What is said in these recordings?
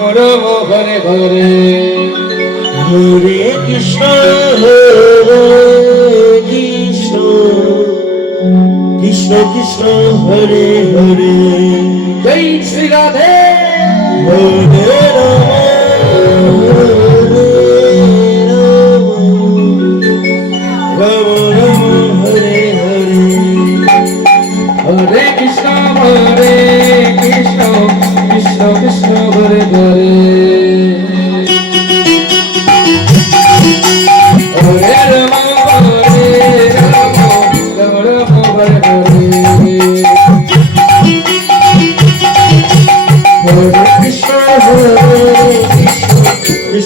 Ram Hare Hare Hare Krishna Hare Krishna. Krishna Krishna Hare Hare. Joy Shri Radhe. Hare Ram Hare Ram Ram Ram Hare Hare. Hare Krishna Hare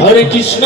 Hare Krishna